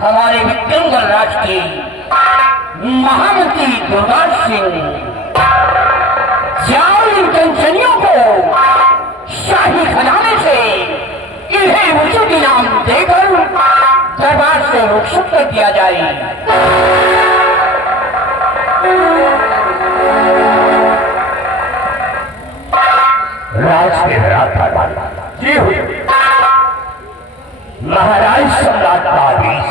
हमारे विक्रमगढ़ राज की महामती दुर्गा सिंह चार कंचनियों को शाही खजाने से इन्हें उचित इनाम देकर दरबार से रुखसत कर दिया जाए। राज के जी महाराज सम्राट का आदेश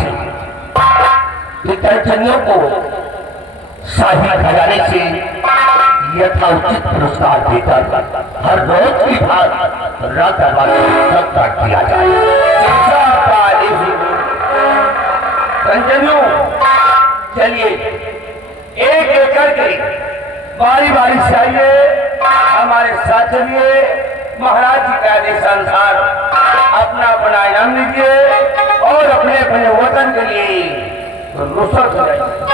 कंचनियों को शाही खजाने से यथाउचित पुरस्कार देकर हर रोज की भाग रात दरबार तक किया जाए। कंचनियों चलिए एक एक करके बारी बारी से आइए, हमारे साथ चलिए। महाराज जी के आदेश अनुसार अपना अपना इनाम लीजिए और अपने अपने वतन के लिए रुखसत हो जाइए।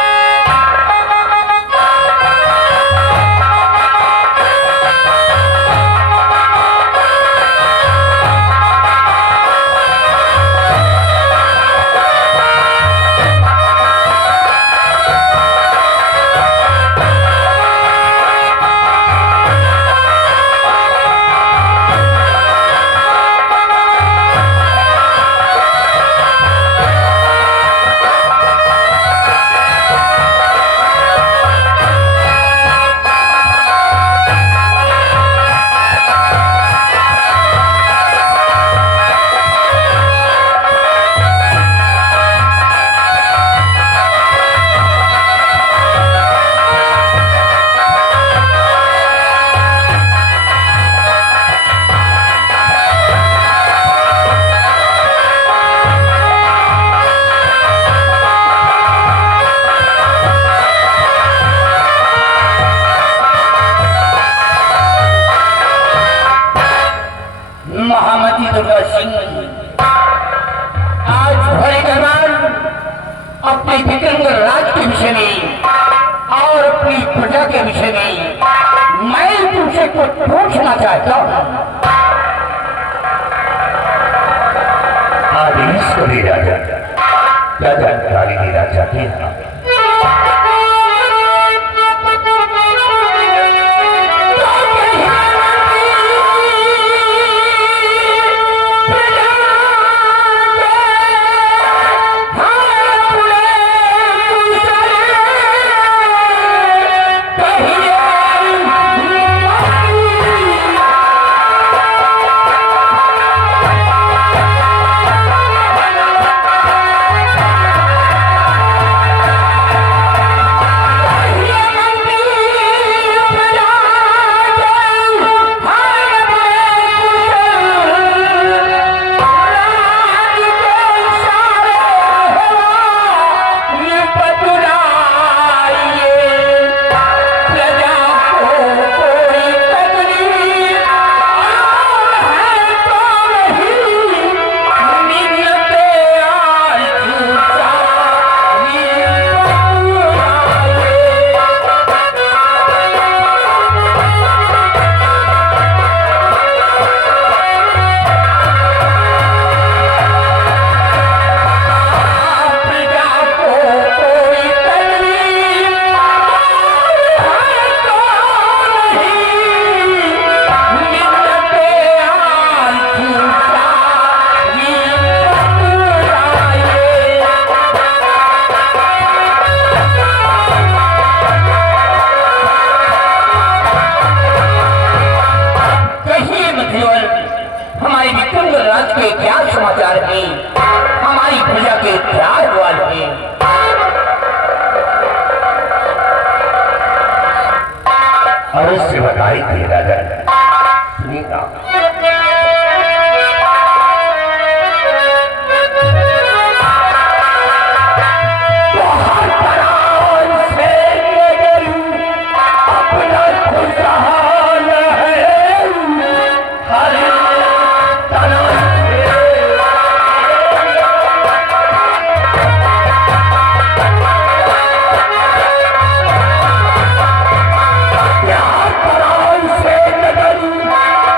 महामती दुर्गा सिंह आज भरे दरबार अपने विक्रमगढ़ राज के विषय में और अपनी प्रजा के विषय में मैं तुमसे कुछ पूछना चाहता हूँ। आदेश करिए राजा, क्या जानकारी देना चाहते हैं? हमारे विक्रमगढ़ राज के क्या समाचार है, हमारी प्रजा के क्या हाल है। अवश्य बताई थी राजा, सुनिएगा।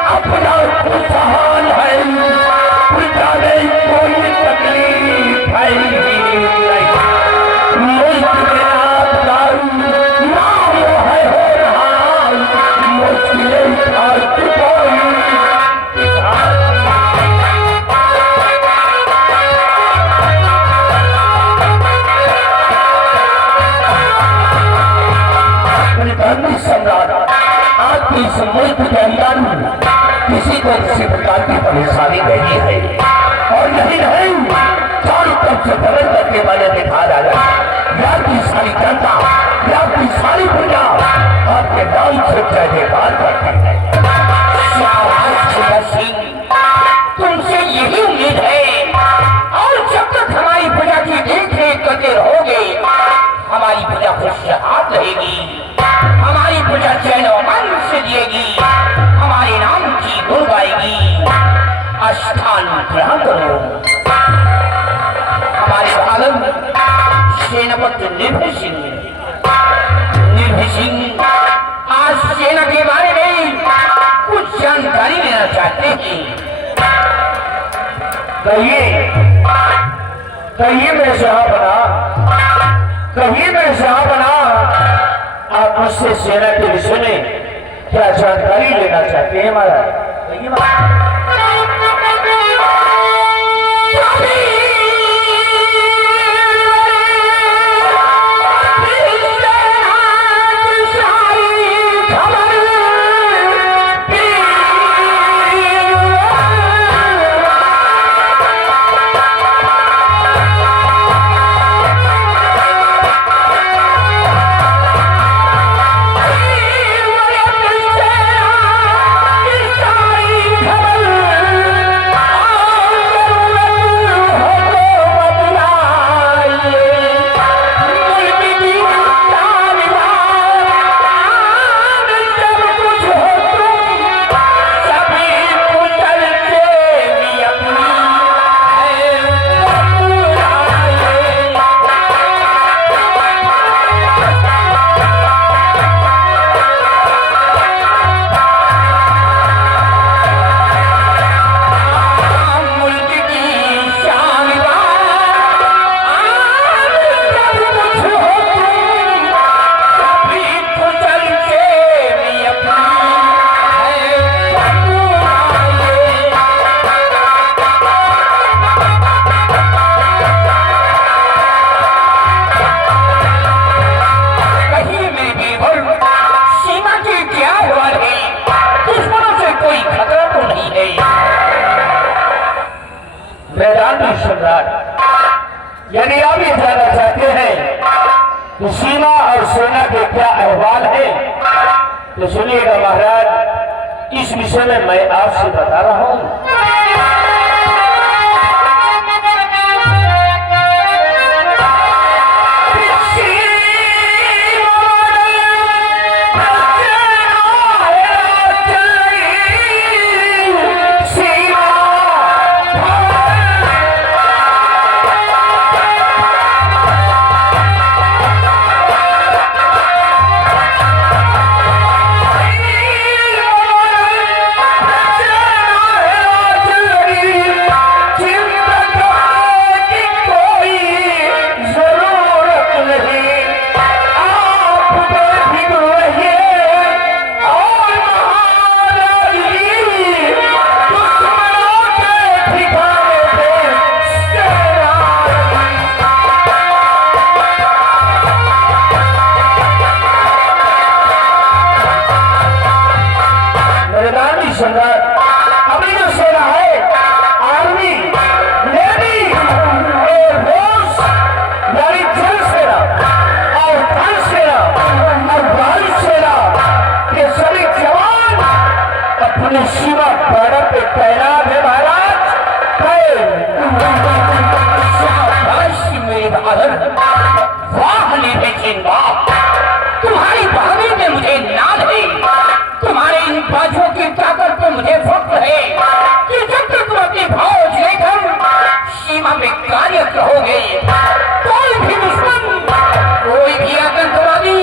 अपना मुल्क के अंदर किसी को किसी प्रकार की परेशानी नहीं है। और यही नहीं, चारों तरफ से बदल करके मैंने देखा जाएगा यहाँ की सारी जनता, यहाँ की सारी प्रजा आपके नाम से जय जयकार करती है। तुमसे यही उम्मीद है, और जब तक हमारी प्रजा की देख रेख करते रहोगे हमारी प्रजा खुशहाल रहेगी, हमारी प्रजा चैन और मन से जिएगी, हमारे नाम की गुण गाएगी। स्थान ग्रहण करो। हमारे आलम सेनापति निर्भय सिंह आज सेना के बारे में कुछ जानकारी लेना चाहते हैं। कहिए मेरे साहबना, कहिए मेरे साहबना, आप मुझसे सेना के विषय में क्या जानकारी लेना चाहते हैं महाराज? कहिए महाराज। यदि आप ये जानना चाहते हैं कि सीमा और सेना के क्या अहवाल है तो सुनिएगा महाराज, इस विषय में मैं आपसे बता रहा हूं। अपनी जो सेना है, आर्मी, नेवी, एयरफोर्स यानी जल सेना और थल सेना और वायु सेना के सभी जवान अपनी सीमा बॉर्डर पे तैनात है महाराज। मेरे बहादुर, वाह निर्भय वाह, तुम्हारी बहादुरी में मुझे नाज है, तुम्हारे इन बाजुओं की ताकत पे मुझे फख्र है कि जब तक तुम अपनी फौज लेकर सीमा में कार्य रहोगे कोई भी दुश्मन, कोई भी आतंकवादी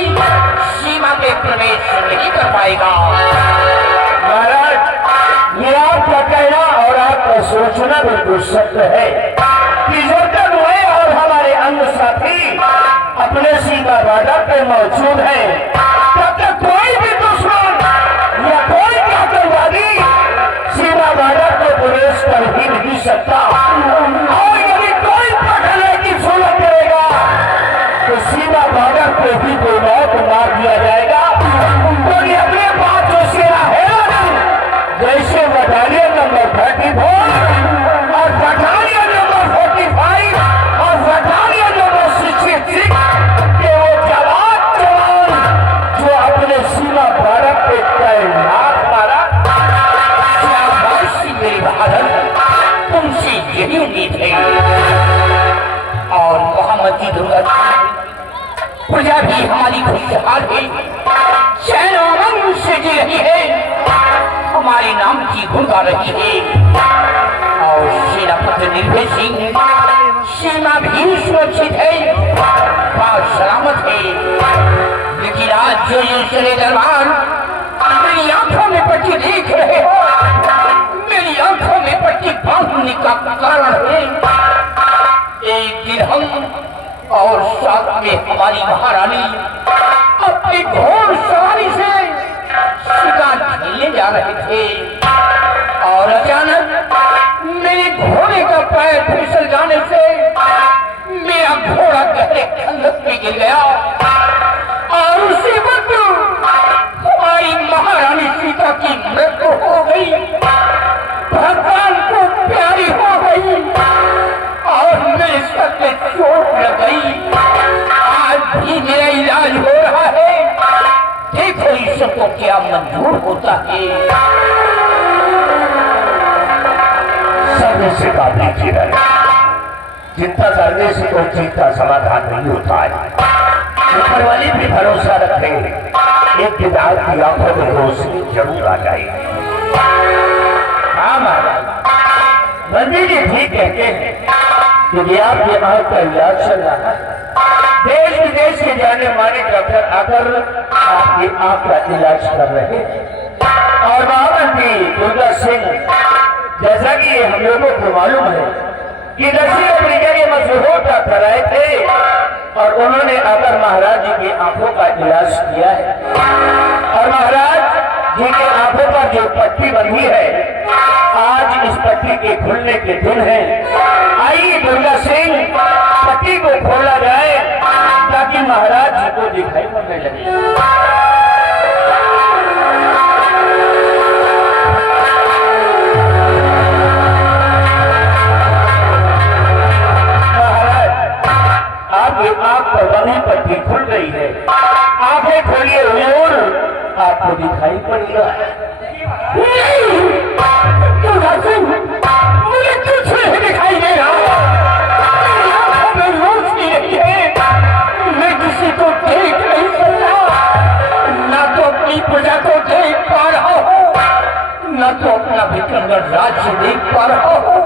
सीमा में प्रवेश नहीं कर पाएगा। महाराज, ये आपका कहना और आपका सोचना बिल्कुल सत्य है कि जब तक मैं और हमारे अन्य साथी अपने सीमा बॉर्डर पे मौजूद हैं तब तक कोई भी दुश्मन या कोई आतंकवादी सीमा बॉर्डर को प्रवेश कर ही नहीं सकता। और यदि कोई पकड़ने की सूरत करेगा तो सीमा बॉर्डर पे भी कोई मौत मार दिया जाएगा। क्योंकि अपने पास जो सेना है महामती दुर्गा प्रजा भी हमारी खुशहाल है, चैन और अमन से जी रही है, हमारे नाम की गुण गा रही है। और सेनापति निर्भय सिंह सीमा भी सुरक्षित है, बात सलामत है। लेकिन आज जो ये चले दरबार मेरी आंखों में पट्टी देख रहे हो, मेरी आंखों में पट्टी बांधने का कारण है। एक दिन हम और साथ में हमारी महारानी अपनी घोड़ सवारी से शिकार खेलने जा रहे थे और अचानक मेरे घोड़े का पैर फिसल जाने से मेरा घोड़ा गहरे खंडक में गिर गया और उसी वक्त हमारी महारानी सीता की मृत्यु हो गई, भगवान को प्यारी हो गई और मेरे सर में चोट लग गई। आज भी मेरा इलाज हो रहा है, देखो ईश्वर को क्या मंजूर होता है। सबने से काफी चिरा, चिंता करने से कोई चीज का समाधान नहीं होता है। ऊपर वाले भी भरोसा रखेंगे, एक दिन आपकी आंखों में रोशनी जरूर आ जाएगी। हाँ महाराज, मंदिर जी ठीक कहते हैं, क्योंकि आपके वहां का इलाज चल रहा है। देश विदेश के जाने माने डॉक्टर आकर आपकी आंख का इलाज कर रहे हैं। और महामंत्री दुर्गा सिंह, जैसा कि हम लोगों को मालूम है कि दक्षिण अफ्रीका के मशहूर डॉक्टर आए थे और उन्होंने आकर महाराज जी की आंखों का इलाज किया है। और महाराज जी की आंखों पर जो पट्टी बंधी है, आज इस पट्टी के खुलने के दिन है। आइए दुर्गा सिंह, पट्टी को खोला जाए ताकि महाराज जी को दिखाई पड़ने लगे। आंख पर बंधी पट्टी खुल गई है, आंखें खोलिए हुजूर, आपको दिखाई पड़ेगा। मुझे कुछ नहीं दिखाई दे रहा, मेरी आंखों में रोशनी नहीं है, मैं किसी को देख नहीं सकता, ना तो अपनी प्रजा को देख पा रहा हूँ, ना तो अपना विक्रमगढ़ राज्य देख पा रहा हूँ।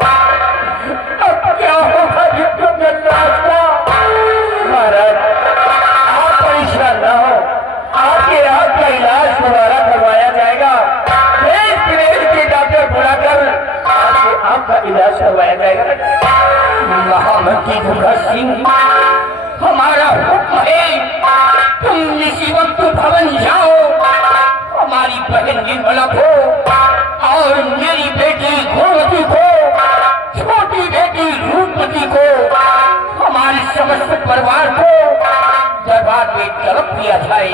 अब क्या होगा विक्रमगढ़ राज का? महाराज, आप परेशान न हो, आपके आंख का इलाज दोबारा करवाया जाएगा। देश विदेश के डॉक्टर बुलाकर आपके आंख का इलाज करवाया जाएगा। महामंत्री दुर्गा सिंह, हमारा हुक्म है, तुम इसी वक्त भवन जाओ, हमारी बहन निर्मला को और मेरी बेटी गोमती को, छोटी बेटी रूपमती को, हमारे समस्त परिवार को दरबार में तलब किया जाए।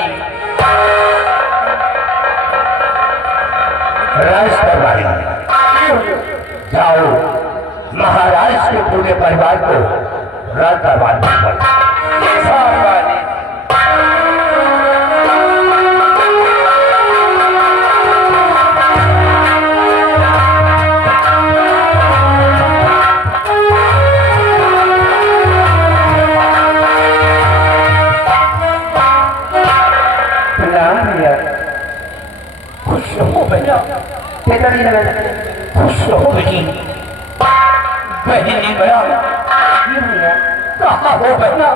राजदरबारी, जाओ महाराज के पूरे परिवार को राजदरबार में खुश हो भैया, खुश हो बेटी, बहन निर्मला कहाँ हो बहना?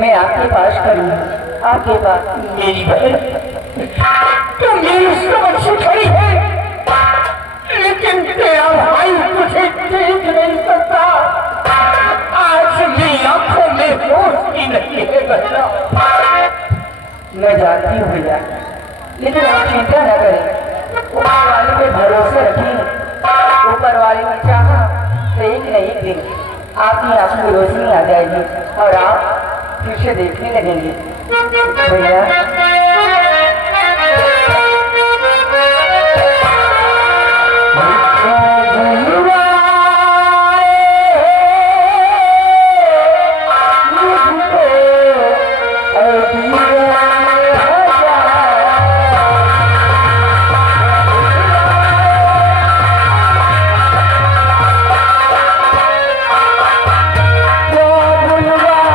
मैं आपके पास खड़ी हूँ, आपके पास। मेरी बहन, तू मेरी समझ से खड़ी है, लेकिन तेरा भाई तुझे देख नहीं सकता। आज मेरी आंखों में रोशनी नहीं है बहना। मैं जानती हूँ भैया, लेकिन आप चिंता न करें, ऊपर वाले पे भरोसा रखिए। ऊपर वाले ने चाहा तो एक न एक दिन आपकी आंखों में रोशनी आ जाएगी और आप फिर से देखने लगेंगे भैया। बुलवा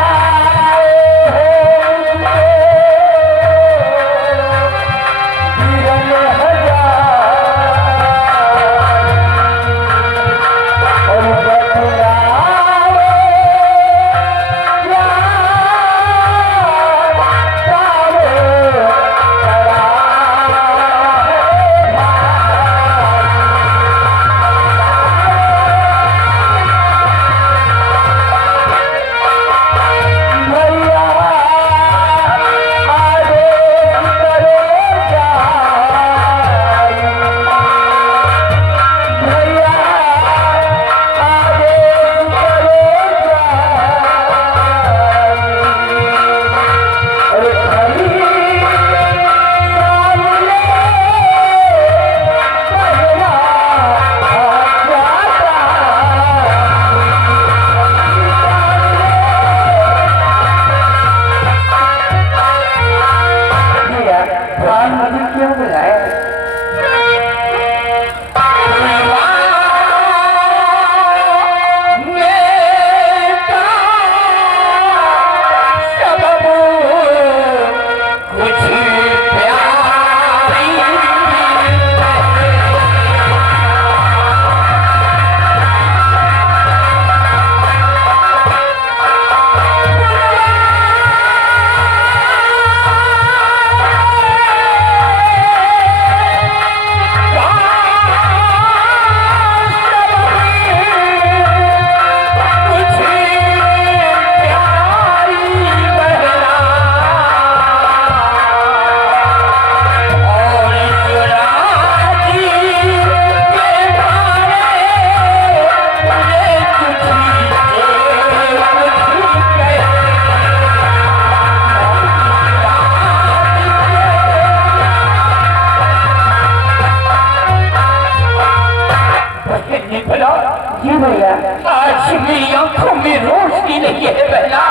चाहिए है बहना,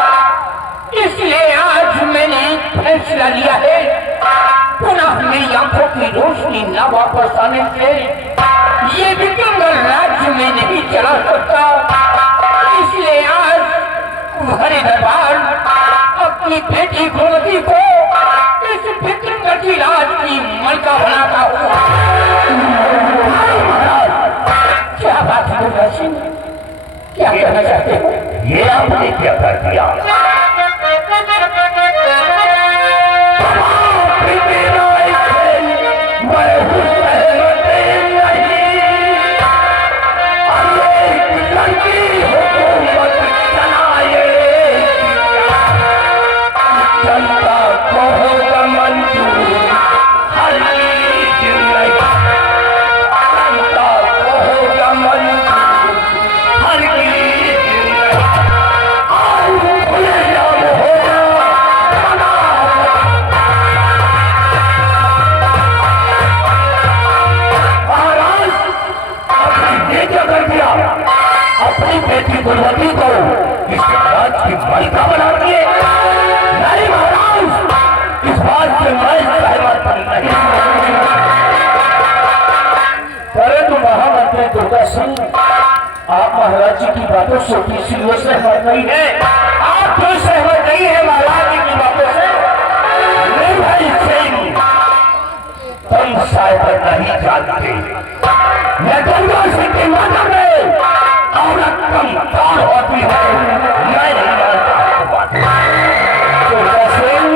इसलिए आज मैंने फैसला लिया है पुनः मेरी आंखों की रोशनी न वापस आने से ये विक्रमगढ़ राज्य में नहीं चला सकता। इसलिए आज तुम्हारे दरबार अपनी बेटी गुणवती को इस विक्रमगढ़ की राज की मलका बनाता हूँ। क्या बात है दुर्गा सिंह, क्या कहना चाहते हो? ये आपने क्या कर दिया? अपनी बेटी गुणवती को इस राज की मलिका बना दिए। नहीं महाराज, इस बात से मैं सहमत नहीं। परंतु महामंत्री दुर्गा सिंह, आप महाराज जी की बातों से किसी सहमत नहीं है। आप क्यों सहमत नहीं है महाराज जी की बातों से? नहीं भाई सिंह, तुम शायद नहीं जानते, मैं दुर्गा सिंह की माता में औरत कमजोर होती है। मैं नहीं जानता दुर्गा सिंह,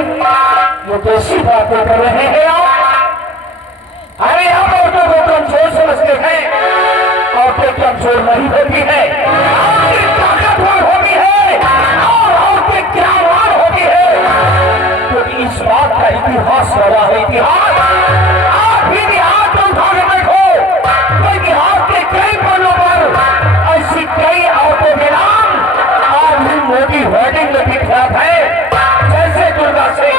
ये कैसी बातें कर रहे हैं आप? अरे आप औरतों को कमजोर समझते हैं। औरतें कमजोर नहीं होती है, औरतें ताकतवर होती है और औरतें ज्ञानवान होती है। तो इस बात का इतिहास रहा है। इतिहास आप भी इतिहास को उठाने बैठो तो इतिहास के कई पन्नों पर ऐसी कई औरतों के नाम आज भी मोदी होर्डिंग में विख्यात है, जैसे दुर्गा सिंह।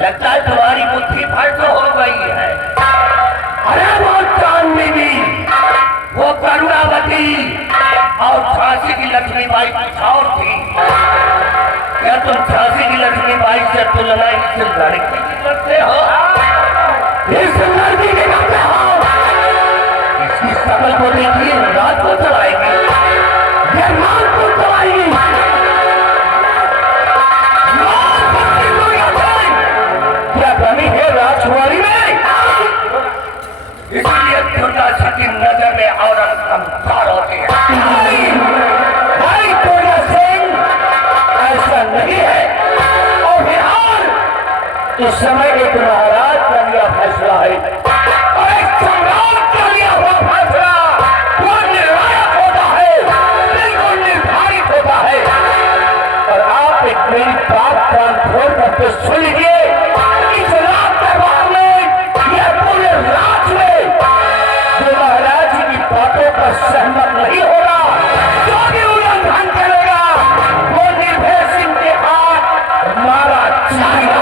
लगता है तुम्हारी बुद्धि भ्रष्ट हो गई है। अरे वो चांदनी, वो करुणावती और झांसी की लक्ष्मीबाई कुछ और थी। क्या तुम झांसी की लक्ष्मीबाई से तुलना इस लड़की की करते हो? इस लड़की के करते हो? इसकी शकल को देखिए, रात को चलाएगी, ये रात को चलाएगी। क्या कमी है राजकुमारी में? इसलिए दुर्गा सिंह की नजर में औरत कमजोर होती है। भाई दुर्गा सिंह, ऐसा नहीं है। और बिहार इस समय एक महाराज का लिया फैसला है और एक सम्राट का लिया हुआ फैसला वो निर्णायक होता है, बिल्कुल निर्धारित होता है। और आप एक मेरी बात कान खोल करके सुन लीजिए। इस रात दरबार में, यह पूरे राज में जो महाराज जी की बातों पर सहमत नहीं होगा, जो भी उल्लंघन करेगा, वो निर्भय सिंह के हाथ मारा जाएगा।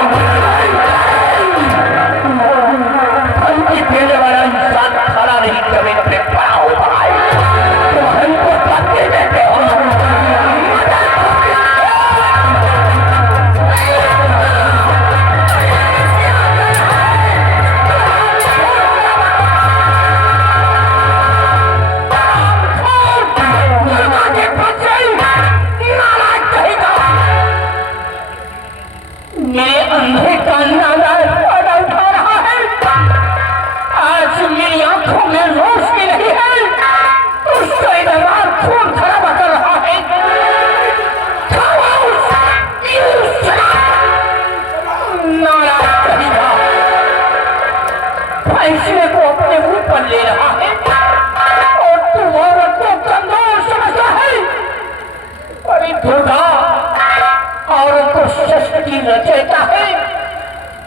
न कहता है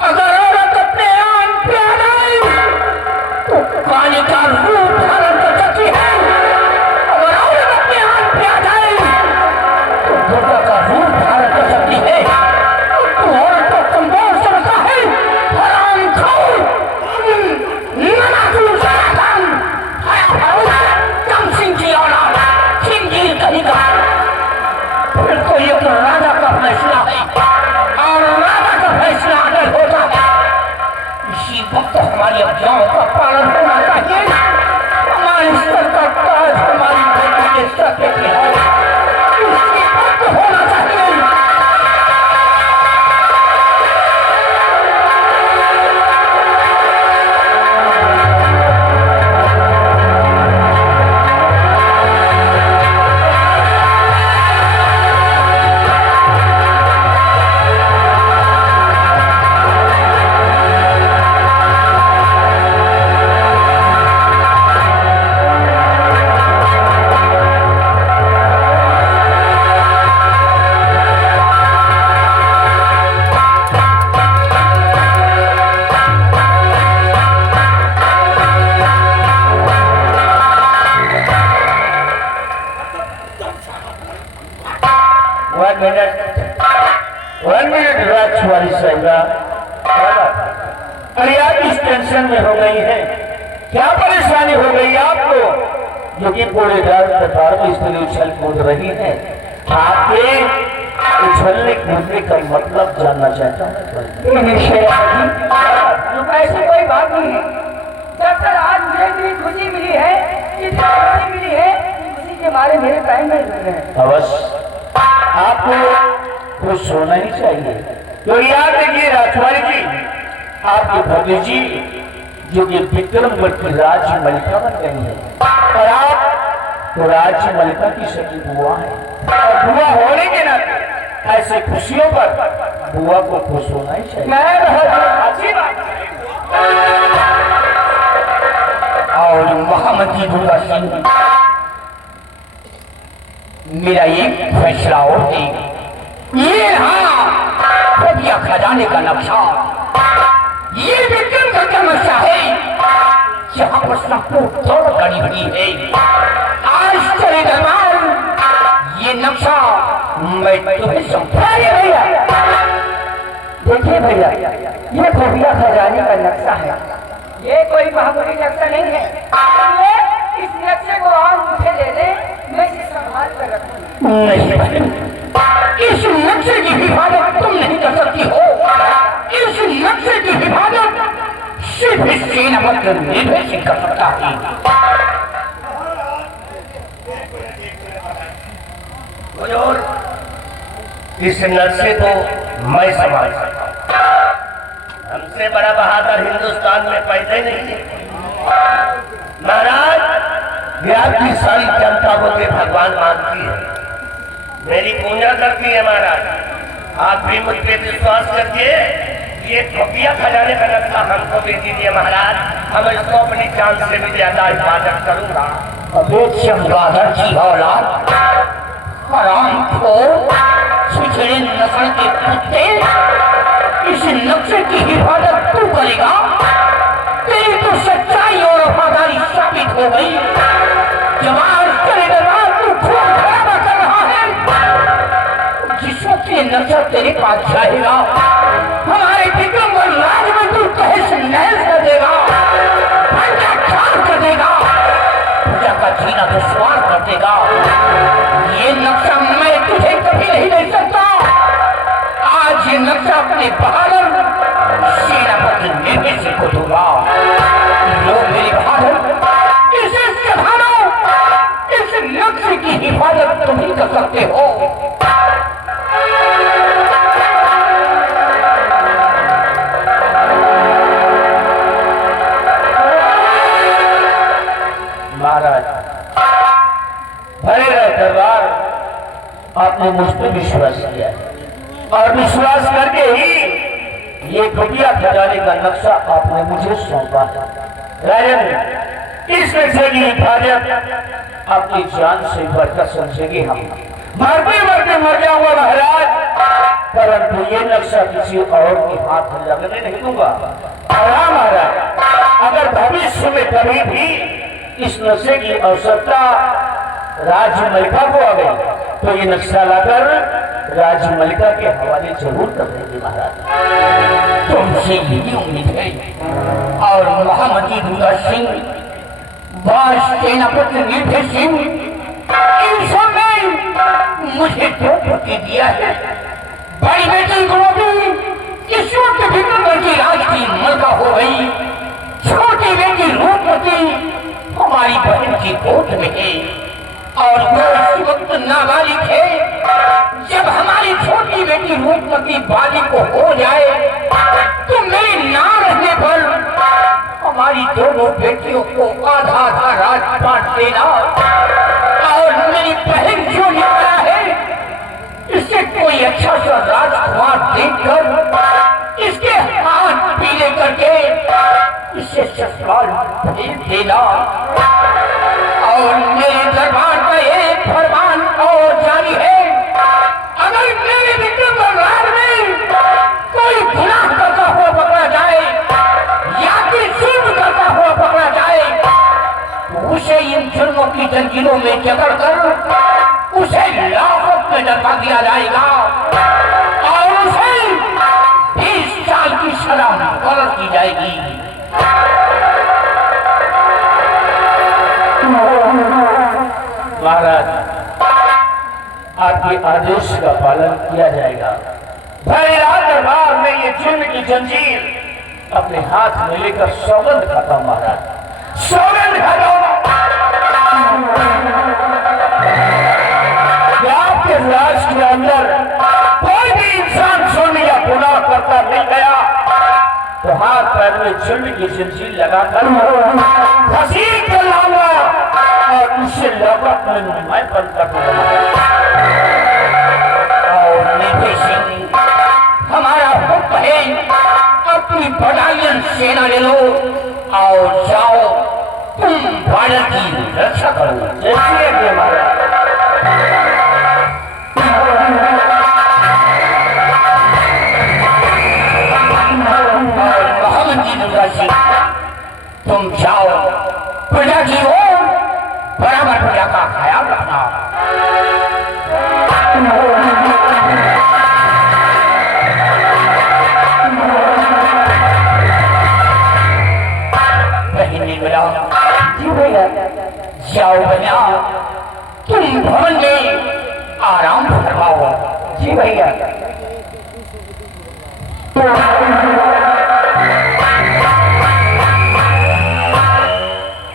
अगर औरत अपने आन पे आ जाए तो काली का रूप धारण कर सकती है, अगर औरत अपने आन पे आ जाए तो दुर्गा का रूप धारण कर सकती है। तू औरत को कमजोर समझता है, हरामखोर, नानातू शैतान, कम सिंह की औलाद, खिंजीर कहेगा। फिर तो ये तो राजा का फैसला है और राजा का फैसला अगर होता है इसी वक्त हमारी अज्ञाओं का पालन होना चाहिए। हमारे सर का ताज हमारी बेटी के सर पे है, इसकी वक्त होना चाहिए। वन मिनट राजकुमारी साहिबा, अरे आप इस टेंशन में हो गई हैं, क्या परेशानी हो गई आपको जो कि पूरे दरबार में इसके लिए उछल कूद रही है? आपके उछलने कूदने का मतलब जानना चाहता हूँ। ऐसी कोई बात नहीं है। जब तक आज मुझे भी खुशी मिली है, इतनी खुशी मिली है, खुशी के मारे मेरे पैर में झूल रहे हैं। अवश्य आपको खुश होना ही चाहिए। तो याद रखिए राजकुमारी जी, आपके भतीजी जो कि विक्रमगढ़ की राज्य मलिका बन गई है और आप तो राज्य मलिका की सगी बुआ है, और बुआ होने के नाते ऐसे खुशियों पर बुआ को खुश होना ही चाहिए। मैं अच्छी बात और महामती दुर्गा सिंह, मेरा एक फैसला और है, ये रहा खुफिया खजाने का नक्शा, ये विक्रमगढ़ का नक्शा है जहाँ पर सबको दौड़ गड़ी हुई है। आज चले दरबार, ये नक्शा मैं तुम्हें समझाया भैया। देखिए भैया, ये खुफिया खजाने का नक्शा है, ये कोई मामूली नक्शा नहीं है। ये इस नक्शे को आप मुझे दे दे, मैं इसे संभाल कर रखूंगा। नहीं बहन, इस नक्शे की हिफाजत तुम नहीं कर सकती हो। इस नक्शे की हिफाजत सिर्फ इस सेनापति निर्भय सिंह कर सकता है। इस नक्शे को मैं संभाल सकता हूँ। हमसे बड़ा बहादुर हिंदुस्तान में पैदा ही नहीं है। महाराज, बिहार की सारी जनता मुझे भगवान मानती है, मेरी पूजा करती है। महाराज, आप भी मुझ पे विश्वास करके ये खुफिया खजाने का नक्शा हमको दे दीजिए। महाराज, हम इसको अपनी जान से भी ज्यादा हिफाजत करूंगा। अबे चमगादड़ की औलाद, हरामखोर, छिछड़े नस्ल के कुत्ते, इस नक्शे की हिफाजत तू करेगा? तेरी तो सच्चाई और वफादारी साबित हो गई। जब आज तेरे दरबार तू खून खराबा कर रहा है, जिस वक्त ये नक्शा तेरे पास जाएगा, हमारे विक्रमगढ़ राज्य में तू तहस नहस कर देगा, कर देगा, पूजा का जीना दुश्वार कर देगा। ये नक्शा मैं तुझे कभी नहीं दे सकता। आज ये नक्शा अपने बहादुर सेनापति निर्भय सिंह को दूंगा। लो मेरे बहादुर, इसे संभालो। इस नक्शे की हिफाजत तुम ही कर सकते हो। महाराज, भले रहे दरबार, आपने मुझ पर विश्वास किया और विश्वास करके ही ये खुफिया खजाने का नक्शा आपने मुझे सौंपा। राजन, इस नक्शे की हिफाजत आपकी जान से बढ़कर समझेंगे हम। मरते मरते मर जाऊंगा महाराज, परंतु ये नक्शा किसी और के हाथ में लगने नहीं दूंगा। हाँ महाराज, अगर भविष्य में कभी भी इस नक्शे की आवश्यकता राजमलिका को आ गई तो ये नक्शा लाकर राजमलिका के हवाले जरूर कर देंगे महाराज। तुमसे यही उम्मीद है। और महामती दुर्गा सिंह, सेनापति निर्भय सिंह, इन सब ने मुझे तो पति दिया है। बड़ी बेटी द्रौपदी इस वक्त भीतर की राज की मलका हो गई। छोटी बेटी रूपमती हमारी बहन की गोद में है और वो इस वक्त नाबालिग है। जब हमारी छोटी बेटी रूपमती बालिग को हो जाए तो मेरे ना रहने पर हमारी दोनों बेटियों को आधा आधा राजपाट देना और मेरी बहन जो निकला है इससे कोई अच्छा सा राजकुमार देखकर इसके हाथ पीले करके इसे ससुराल भेज देना। और मेरे दरबार का एक फरमान और जारी है, अगर मेरे बेटे दरबार में कोई गुनाह करता हुआ पकड़ा जाए या फिर जुर्म करता हुआ पकड़ा जाए तो उसे इन जुर्मों की जंजीरों में जकड़ कर उसे लाखों में डलवा दिया जाएगा और उसे 20 साल की सजा मुकर्रर की जाएगी। महाराज, आपके आदेश का पालन किया जाएगा। भैया दरबार में ये जुर्म की जंजीर अपने हाथ में लेकर सौगंध खाता हूं महाराज, सौगंध खाता हूं कि आपके राज के अंदर कोई भी इंसान जुर्म या गुनाह करता मिल गया तो हाथ पैर में जुर्म की जंजीर लगाकर घसीट कर लाऊंगा और उसे लौकत में मैं बंद कर दूंगा। और निर्भय सिंह, हमारा हुक्म है, अपनी बटालियन सेना ले लो और जाओ तुम भारत की रक्षा करो। जैसे कि हमारा महामती दुर्गा सिंह, तुम जाओ प्रजा की ओर बराबर प्रजा का ख्याल रखना। बहनी मिला जी भैया। जाओ बना, तुम भवन में आराम फरमाओ। जी भैया।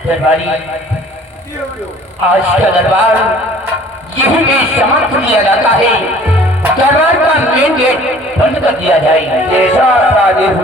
दरबारी, आज का दरबार यही में समाप्त किया जाता है। दरबार का मेन गेट बंद कर दिया जाए। जैसा आदेश